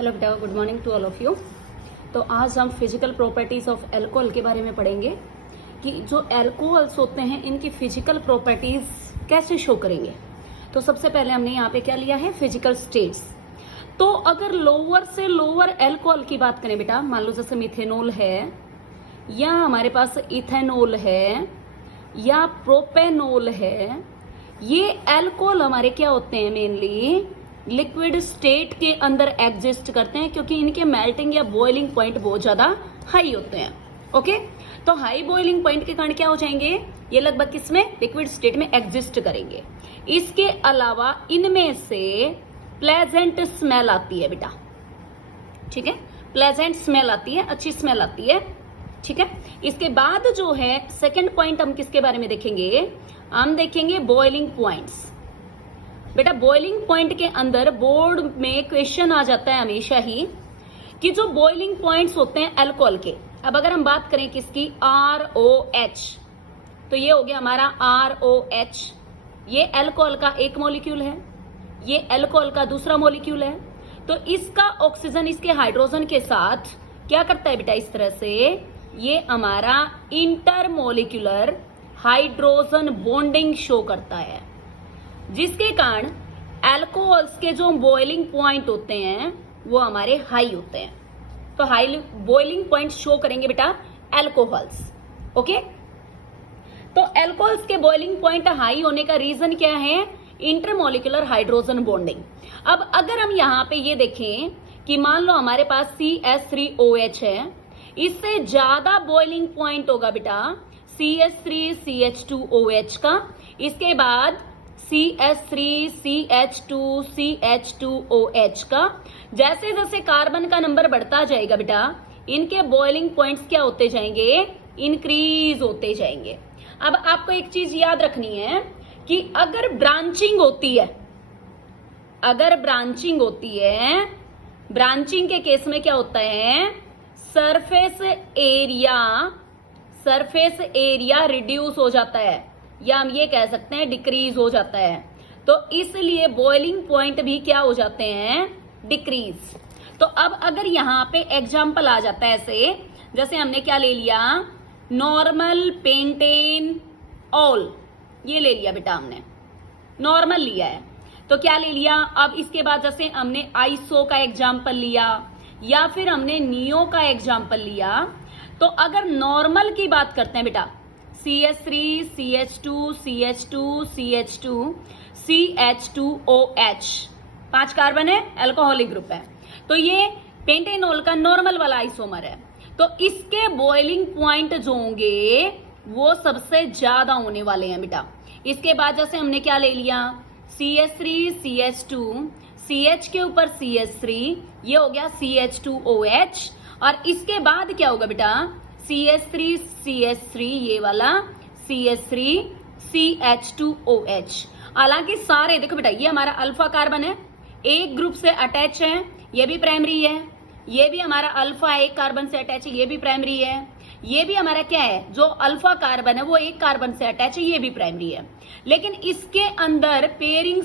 Hello बेटा, good morning to all of you. तो आज हम फिजिकल प्रॉपर्टीज ऑफ अल्कोहल के बारे में पढ़ेंगे कि जो अल्कोहल्स होते हैं इनकी फिजिकल प्रॉपर्टीज कैसे शो करेंगे। तो सबसे पहले हमने यहाँ पे क्या लिया है, फिजिकल स्टेट्स। तो अगर लोअर से लोअर अल्कोहल की बात करें बेटा, मान लो जैसे मिथेनॉल है या हमारे पास इथेनॉल है या प्रोपेनॉल है, ये अल्कोहल हमारे क्या होते हैं, मेनली लिक्विड स्टेट के अंदर एग्जिस्ट करते हैं क्योंकि इनके मेल्टिंग या बॉइलिंग पॉइंट बहुत ज्यादा हाई होते हैं। ओके, तो हाई बॉइलिंग पॉइंट के कारण क्या हो जाएंगे, ये लगभग किसमें, लिक्विड स्टेट में एग्जिस्ट करेंगे। इसके अलावा इनमें से प्लेजेंट स्मेल आती है बेटा, ठीक है, प्लेजेंट स्मेल आती है, अच्छी स्मेल आती है, ठीक है। इसके बाद जो है सेकंड पॉइंट हम किसके बारे में देखेंगे, हम देखेंगे बॉइलिंग पॉइंट्स। बेटा बॉइलिंग पॉइंट के अंदर बोर्ड में क्वेश्चन आ जाता है हमेशा ही कि जो बॉइलिंग पॉइंट्स होते हैं अल्कोहल के, अब अगर हम बात करें किसकी, ROH, तो ये हो गया हमारा ROH, ये अल्कोहल का एक मॉलिक्यूल है, ये अल्कोहल का दूसरा मॉलिक्यूल है। तो इसका ऑक्सीजन इसके हाइड्रोजन के साथ क्या करता है बेटा, इस तरह से ये हमारा इंटरमोलिक्यूलर हाइड्रोजन बॉन्डिंग शो करता है, जिसके कारण अल्कोहल्स के जो बॉइलिंग पॉइंट होते हैं वो हमारे हाई होते हैं। तो हाई बॉइलिंग पॉइंट शो करेंगे बेटा अल्कोहल्स। ओके, तो अल्कोहल्स के बॉइलिंग पॉइंट हाई होने का रीजन क्या है, इंटरमोलिकुलर हाइड्रोजन बॉन्डिंग। अब अगर हम यहां पे ये देखें कि मान लो हमारे पास CH3OH है, इससे ज्यादा बॉइलिंग पॉइंट होगा बेटा CH3CH2OH का, इसके बाद CH3CH2CH2OH का। जैसे जैसे कार्बन का नंबर बढ़ता जाएगा बेटा, इनके बॉइलिंग पॉइंट्स क्या होते जाएंगे, इंक्रीज होते जाएंगे। अब आपको एक चीज याद रखनी है कि अगर ब्रांचिंग होती है, अगर ब्रांचिंग होती है, ब्रांचिंग के केस में क्या होता है, सरफेस एरिया रिड्यूस हो जाता है, या हम ये कह सकते हैं डिक्रीज हो जाता है। तो इसलिए बॉइलिंग पॉइंट भी क्या हो जाते हैं, डिक्रीज। तो अब अगर यहां पे एग्जाम्पल आ जाता है ऐसे, जैसे हमने क्या ले लिया, नॉर्मल पेंटेन ऑल, ये ले लिया बेटा, हमने नॉर्मल लिया है, तो क्या ले लिया। अब इसके बाद जैसे हमने आइसो का एग्जाम्पल लिया या फिर हमने नियो का एग्जाम्पल लिया, तो अगर नॉर्मल की बात करते हैं बेटा, CH3 CH2 CH2 CH2 CH2OH, 5 carbon है, अल्कोहलिक ग्रुप है, तो ये पेंटेनॉल का नॉर्मल वाला आइसोमर है। तो इसके बॉइलिंग पॉइंट जो होंगे वो सबसे ज्यादा होने वाले हैं बेटा। इसके बाद जैसे हमने क्या ले लिया, CH3 CH2 CH के ऊपर CH3, ये हो गया CH2OH, और इसके बाद क्या होगा बेटा, CH3 CH3, ये वाला CH3 CH2OH। हालांकि सारे देखो बेटा, ये हमारा अल्फा कार्बन है, एक ग्रुप से अटैच है, ये भी प्राइमरी है, ये भी हमारा अल्फा एक कार्बन से अटैच है, ये भी प्राइमरी है, ये भी हमारा क्या है, जो अल्फा कार्बन है वो एक कार्बन से अटैच है, ये भी प्राइमरी है। लेकिन इसके अंदर पेयरिंग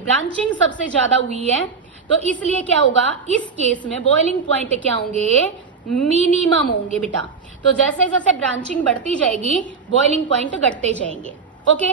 ब्रांचिंग सबसे ज्यादा हुई है, तो इसलिए क्या होगा, इस केस में बॉइलिंग पॉइंट क्या होंगे, मिनिमम होंगे बेटा। तो जैसे जैसे ब्रांचिंग बढ़ती जाएगी बॉइलिंग पॉइंट घटते जाएंगे। ओके,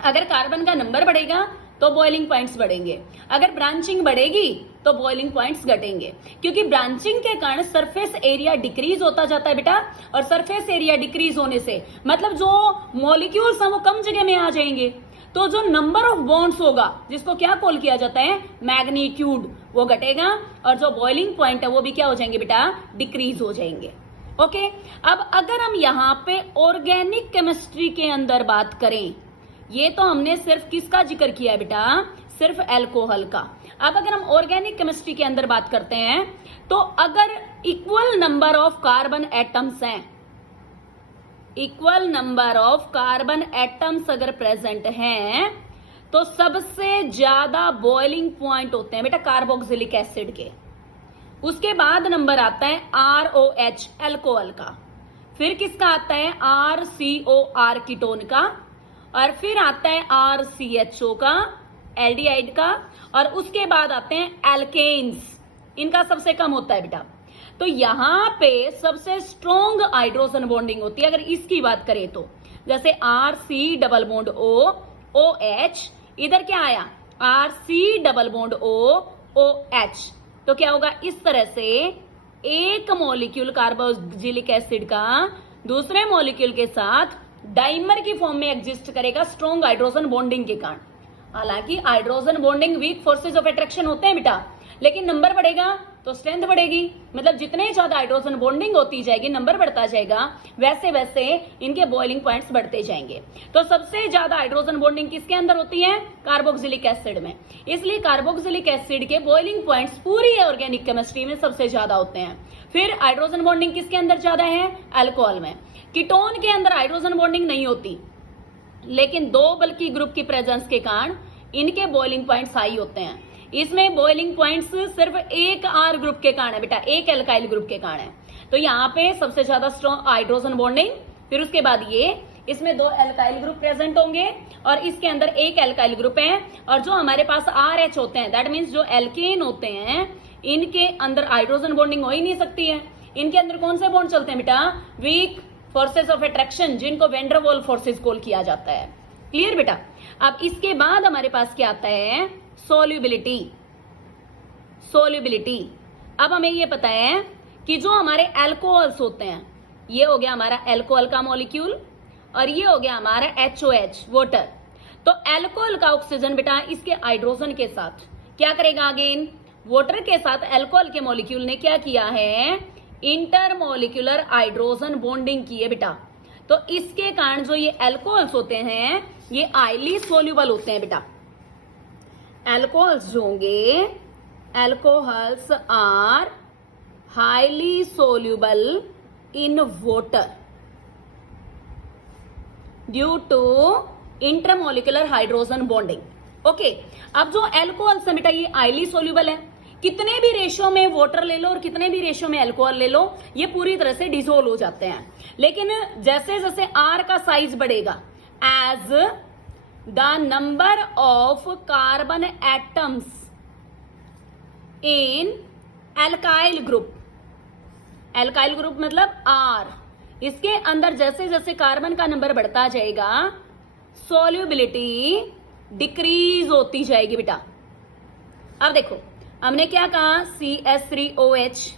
अगर कार्बन का नंबर बढ़ेगा तो बॉइलिंग पॉइंट्स बढ़ेंगे, अगर ब्रांचिंग बढ़ेगी तो बॉइलिंग पॉइंट्स घटेंगे, क्योंकि ब्रांचिंग के कारण सरफेस एरिया डिक्रीज होता जाता है बेटा, और सरफेस एरिया डिक्रीज होने से मतलब जो मॉलिक्यूल्स हैं वो कम जगह में आ जाएंगे, तो जो नंबर ऑफ बॉन्ड्स होगा, जिसको क्या कॉल किया जाता है, मैग्नीट्यूड, वो घटेगा, और जो बॉइलिंग पॉइंट है वो भी क्या हो जाएंगे बेटा, डिक्रीज हो जाएंगे। ओके, अब अगर हम यहाँ पे ऑर्गेनिक केमिस्ट्री के अंदर बात करें, ये तो हमने सिर्फ किसका जिक्र किया है बेटा, सिर्फ अल्कोहल का। अब अगर हम ऑर्गेनिक केमिस्ट्री के अंदर बात करते हैं, तो अगर equal number of carbon atoms हैं, equal number of carbon atoms अगर प्रेजेंट हैं, तो सबसे ज्यादा बॉइलिंग पॉइंट होते हैं बेटा कार्बोक्सिलिक एसिड के। उसके बाद नंबर आता है ROH अल्कोहल का, फिर किसका आता है RCOR कीटोन का, और फिर आता है RCHO का एल्डिहाइड का, और उसके बाद आते हैं एल्केन्स, इनका सबसे कम होता है बेटा। तो यहां पे सबसे स्ट्रॉन्ग हाइड्रोजन बॉन्डिंग होती है अगर इसकी बात करें तो, जैसे R C double bond O O H, इधर क्या आया R C double bond O H. तो क्या होगा, इस तरह से एक मॉलिक्यूल कार्बोक्सिलिक एसिड का दूसरे मॉलिक्यूल के साथ डाइमर की फॉर्म में एग्जिस्ट करेगा स्ट्रॉन्ग हाइड्रोजन बॉन्डिंग के कारण। हालांकि hydrogen bonding week forces of attraction होते हैं बेटा, लेकिन नंबर बढ़ेगा तो स्ट्रेंथ बढ़ेगी। मतलब जितने ज्यादा हाइड्रोजन बॉन्डिंग होती जाएगी, नंबर बढ़ता जाएगा, वैसे वैसे इनके बॉइलिंग पॉइंट्स बढ़ते जाएंगे। तो सबसे ज्यादा हाइड्रोजन बॉन्डिंग किसके अंदर होती है, कार्बोक्सिलिक एसिड में। इसलिए कार्बोक्सिलिक एसिड के बॉइलिंग पॉइंट्स पूरी ऑर्गेनिक केमिस्ट्री में सबसे ज्यादा होते हैं। फिर हाइड्रोजन बॉन्डिंग किसके अंदर ज्यादा है, अल्कोहल में। कीटोन के अंदर हाइड्रोजन बॉन्डिंग नहीं होती, लेकिन दो बल्कि ग्रुप की प्रेजेंस के कारण इनके बॉइलिंग पॉइंट्स हाई होते हैं। इसमें बॉइलिंग पॉइंट्स सिर्फ एक आर ग्रुप के कारण है बेटा, एक एल्काइल ग्रुप के कारण है। तो यहाँ पे सबसे ज्यादा स्ट्रॉन्ग हाइड्रोजन बॉन्डिंग, फिर उसके बाद ये, इसमें दो एल्काइल ग्रुप प्रेजेंट होंगे और इसके अंदर एक एल्काइल ग्रुप है। और जो हमारे पास आर एच होते हैं, दैट मीन्स जो एल्केन होते हैं, इनके अंदर हाइड्रोजन बॉन्डिंग हो ही नहीं सकती है। इनके अंदर कौन से बॉन्ड चलते हैं बेटा, वीक फोर्सेस ऑफ अट्रैक्शन, जिनको van der Waals forces call किया जाता है। क्लियर बेटा। अब इसके बाद हमारे पास क्या आता है, सोल्यूबिलिटी। सोल्यूबिलिटी, अब हमें ये पता है कि जो हमारे एल्कोहल्स होते हैं, ये हो गया हमारा एल्कोहल का मॉलिक्यूल और ये हो गया हमारा HOH वाटर। तो एल्कोहल का ऑक्सीजन बेटा इसके हाइड्रोजन के साथ क्या करेगा, अगेन वाटर के साथ एल्कोहल के मॉलिक्यूल ने क्या किया है, इंटरमोलिक्यूलर हाइड्रोजन बॉन्डिंग की है बेटा। तो इसके कारण जो ये एल्कोहल्स होते हैं ये हाईली सोल्यूबल होते हैं बेटा। एल्कोहल्स जो होंगे, alcohols are highly soluble in water due to intermolecular hydrogen bonding. Okay, अब जो एल्कोहल्स है बेटा ये हाईली सोल्यूबल है। कितने भी रेशियो में वाटर ले लो और कितने भी रेशियो में अल्कोहल ले लो, ये पूरी तरह से डिसोल्व हो जाते हैं। लेकिन जैसे जैसे आर का साइज बढ़ेगा, as the number of carbon atoms in alkyl group, alkyl group मतलब आर, इसके अंदर जैसे जैसे कार्बन का नंबर बढ़ता जाएगा, सोल्यूबिलिटी डिक्रीज होती जाएगी बेटा। अब देखो हमने क्या कहा, CH3OH,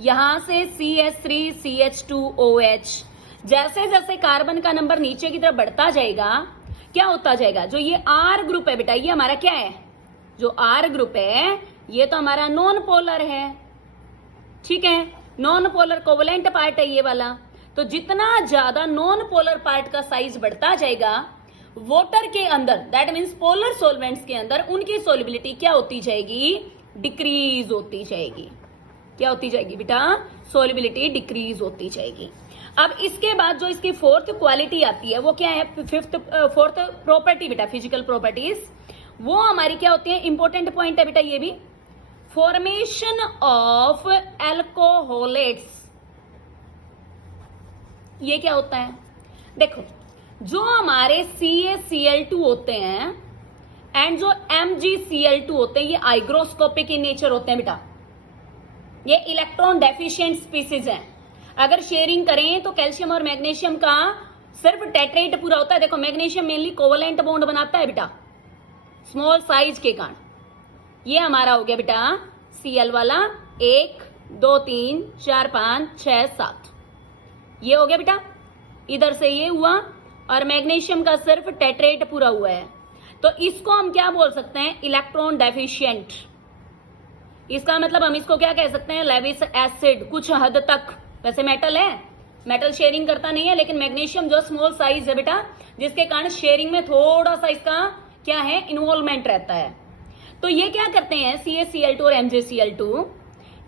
यहां से CH3CH2OH, जैसे जैसे कार्बन का नंबर नीचे की तरफ बढ़ता जाएगा क्या होता जाएगा, जो ये आर ग्रुप है बेटा, ये हमारा क्या है, जो आर ग्रुप है ये तो हमारा नॉन पोलर है, ठीक है, नॉन पोलर कोवलेंट पार्ट है ये वाला। तो जितना ज्यादा नॉन पोलर पार्ट का साइज बढ़ता जाएगा वाटर के अंदर, दैट मीन्स पोलर सॉल्वेंट्स के अंदर, उनकी सोल्युबिलिटी क्या होती जाएगी, डिक्रीज होती जाएगी। क्या होती जाएगी बेटा, सोल्युबिलिटी डिक्रीज होती जाएगी। अब इसके बाद जो इसकी फोर्थ क्वालिटी आती है वो क्या है, फोर्थ प्रॉपर्टी बेटा, फिजिकल प्रॉपर्टीज, वो हमारी क्या होती है, इंपॉर्टेंट पॉइंट है बेटा ये भी, फॉर्मेशन ऑफ एल्कोहोलेट्स। ये क्या होता है, देखो जो हमारे CaCl2 होते हैं एंड जो MgCl2 होते हैं, ये हाइग्रोस्कोपिक इन नेचर होते हैं बेटा, ये इलेक्ट्रॉन डेफिशिएंट स्पीसीज हैं। अगर शेयरिंग करें तो कैल्शियम और मैग्नीशियम का सिर्फ टेट्रेट पूरा होता है। देखो मैग्नीशियम मेनली कोवलेंट बॉन्ड बनाता है बेटा, स्मॉल साइज के कारण। ये हमारा हो गया बेटा Cl वाला, 1 2 3 4 5 6 7, ये हो गया बेटा, इधर से ये हुआ, और मैग्नीशियम का सिर्फ टेट्रेट पूरा हुआ है। तो इसको हम क्या बोल सकते हैं, इलेक्ट्रॉन डेफिशिएंट। इसका मतलब हम इसको क्या कह सकते हैं, लेविस एसिड कुछ हद तक। वैसे मेटल है, मेटल शेयरिंग करता नहीं है, लेकिन मैग्नीशियम जो स्मॉल साइज है बेटा, जिसके कारण शेयरिंग में थोड़ा सा इसका क्या है, इन्वॉल्वमेंट रहता है। तो ये क्या करते हैं, CaCl2 और MgCl2,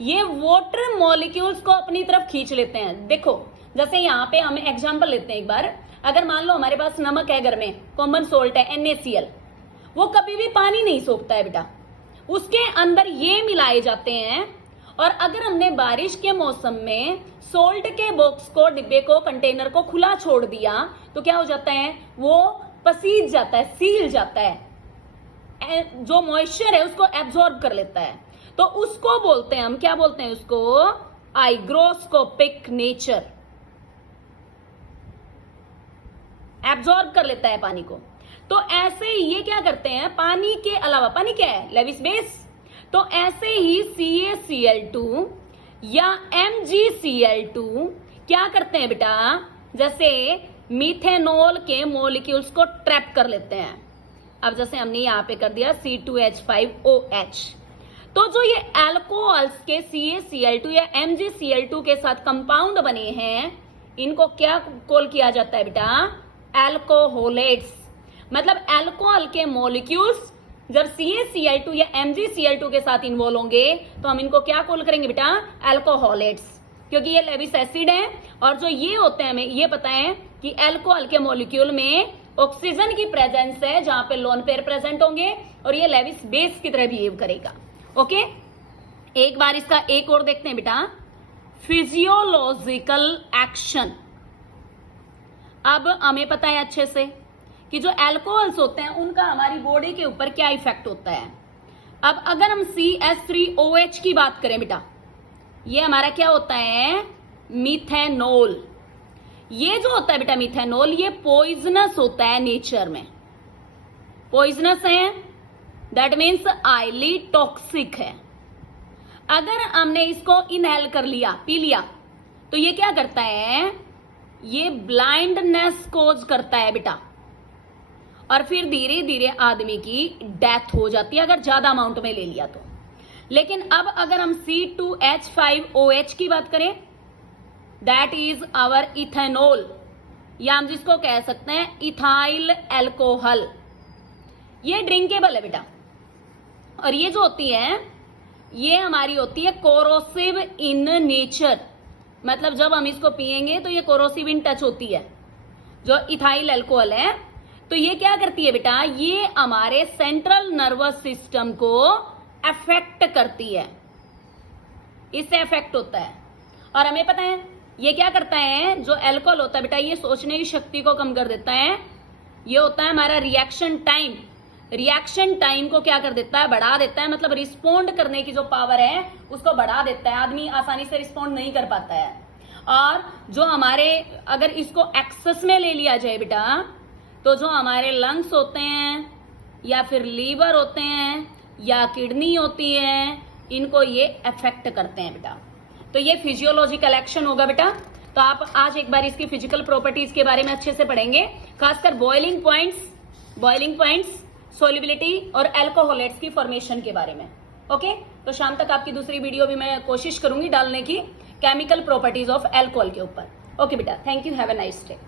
ये वाटर मॉलिक्यूल्स को अपनी तरफ खींच लेते हैं। देखो जैसे यहाँ पे हम एग्जाम्पल लेते हैं एक बार, अगर मान लो हमारे पास नमक है घर में, कॉमन सोल्ट है NaCl, वो कभी भी पानी नहीं सोखता है बेटा, उसके अंदर ये मिलाए जाते हैं। और अगर हमने बारिश के मौसम में सोल्ट के बॉक्स को, डिब्बे को, कंटेनर को खुला छोड़ दिया तो क्या हो जाता है, वो पसीज जाता है, सील जाता है, जो मॉइस्चर है उसको एब्जॉर्ब कर लेता है। तो उसको बोलते हैं हम, क्या बोलते हैं उसको, हाइग्रोस्कोपिक नेचर। एब्जॉर्ब कर लेता है पानी को। तो ऐसे ही ये क्या करते हैं, पानी के अलावा, पानी क्या है, लेविस बेस, तो ऐसे ही CaCl2 या MgCl2 क्या करते हैं बेटा, जैसे मीथेनॉल के मॉलिक्यूल्स को ट्रैप कर लेते हैं। अब जैसे हमने यहां पे कर दिया C2H5OH, तो जो ये अल्कोहल्स के CaCl2 या MgCl2 के साथ कंपाउंड बने हैं, इनको क्या कॉल किया जाता है बेटा, अल्कोहोलेट्स। मतलब अल्कोहल के मॉलिक्यूल्स जब CaCl2 या MgCl2 के साथ इन्वॉल्व होंगे तो हम इनको क्या कॉल करेंगे बेटा, अल्कोहोलेट्स, क्योंकि ये लेविस एसिड है। और जो ये होते हैं, हमें ये पता है कि अल्कोहल के मॉलिक्यूल में ऑक्सीजन की प्रेजेंस है जहां पे लोन पेयर प्रेजेंट होंगे और ये लेविस बेस की तरह बिहेव करेगा। ओके, एक बार इसका एक और देखते हैं बेटा, फिजियोलॉजिकल एक्शन। अब हमें पता है अच्छे से कि जो अल्कोहल्स होते हैं उनका हमारी बॉडी के ऊपर क्या इफेक्ट होता है। अब अगर हम CH3OH की बात करें बेटा, ये हमारा क्या होता है, मीथेनॉल। ये जो होता है बेटा मीथेनॉल, ये पॉइजनस होता है नेचर में, पॉइजनस है, दैट मीन्स हाईली टॉक्सिक है। अगर हमने इसको इनहेल कर लिया, पी लिया, तो ये क्या करता है, ये ब्लाइंडनेस कोज करता है बेटा, और फिर धीरे धीरे आदमी की डेथ हो जाती है अगर ज्यादा अमाउंट में ले लिया तो। लेकिन अब अगर हम C2H5OH की बात करें, दैट इज आवर इथेनॉल, या हम जिसको कह सकते हैं इथाइल एल्कोहल, ये ड्रिंकेबल है बेटा। और ये जो होती है, ये हमारी होती है कोरोसिव इन नेचर, मतलब जब हम इसको पिएंगे तो ये कोरोसिव इन टच होती है, जो इथाइल एल्कोहल है। तो ये क्या करती है बेटा, ये हमारे सेंट्रल नर्वस सिस्टम को अफेक्ट करती है, इससे अफेक्ट होता है। और हमें पता है ये क्या करता है, जो अल्कोहल होता है बेटा, ये सोचने की शक्ति को कम कर देता है। ये होता है हमारा रिएक्शन टाइम, रिएक्शन टाइम को क्या कर देता है, बढ़ा देता है, मतलब रिस्पोंड करने की जो पावर है उसको बढ़ा देता है, आदमी आसानी से रिस्पोंड नहीं कर पाता है। और जो हमारे, अगर इसको एक्सेस में ले लिया जाए बेटा, तो जो हमारे लंग्स होते हैं या फिर लीवर होते हैं या किडनी होती है, इनको ये अफेक्ट करते हैं बेटा। तो ये फिजियोलॉजिकल एक्शन होगा बेटा। तो आप आज एक बार इसकी फिजिकल प्रॉपर्टीज के बारे में अच्छे से पढ़ेंगे, खासकर बॉइलिंग पॉइंट्स, सोल्युबिलिटी और अल्कोहोलेट्स की फॉर्मेशन के बारे में। ओके, तो शाम तक आपकी दूसरी वीडियो भी मैं कोशिश करूंगी डालने की केमिकल प्रॉपर्टीज ऑफ अल्कोहल के ऊपर। ओके बेटा, thank you, have a nice day.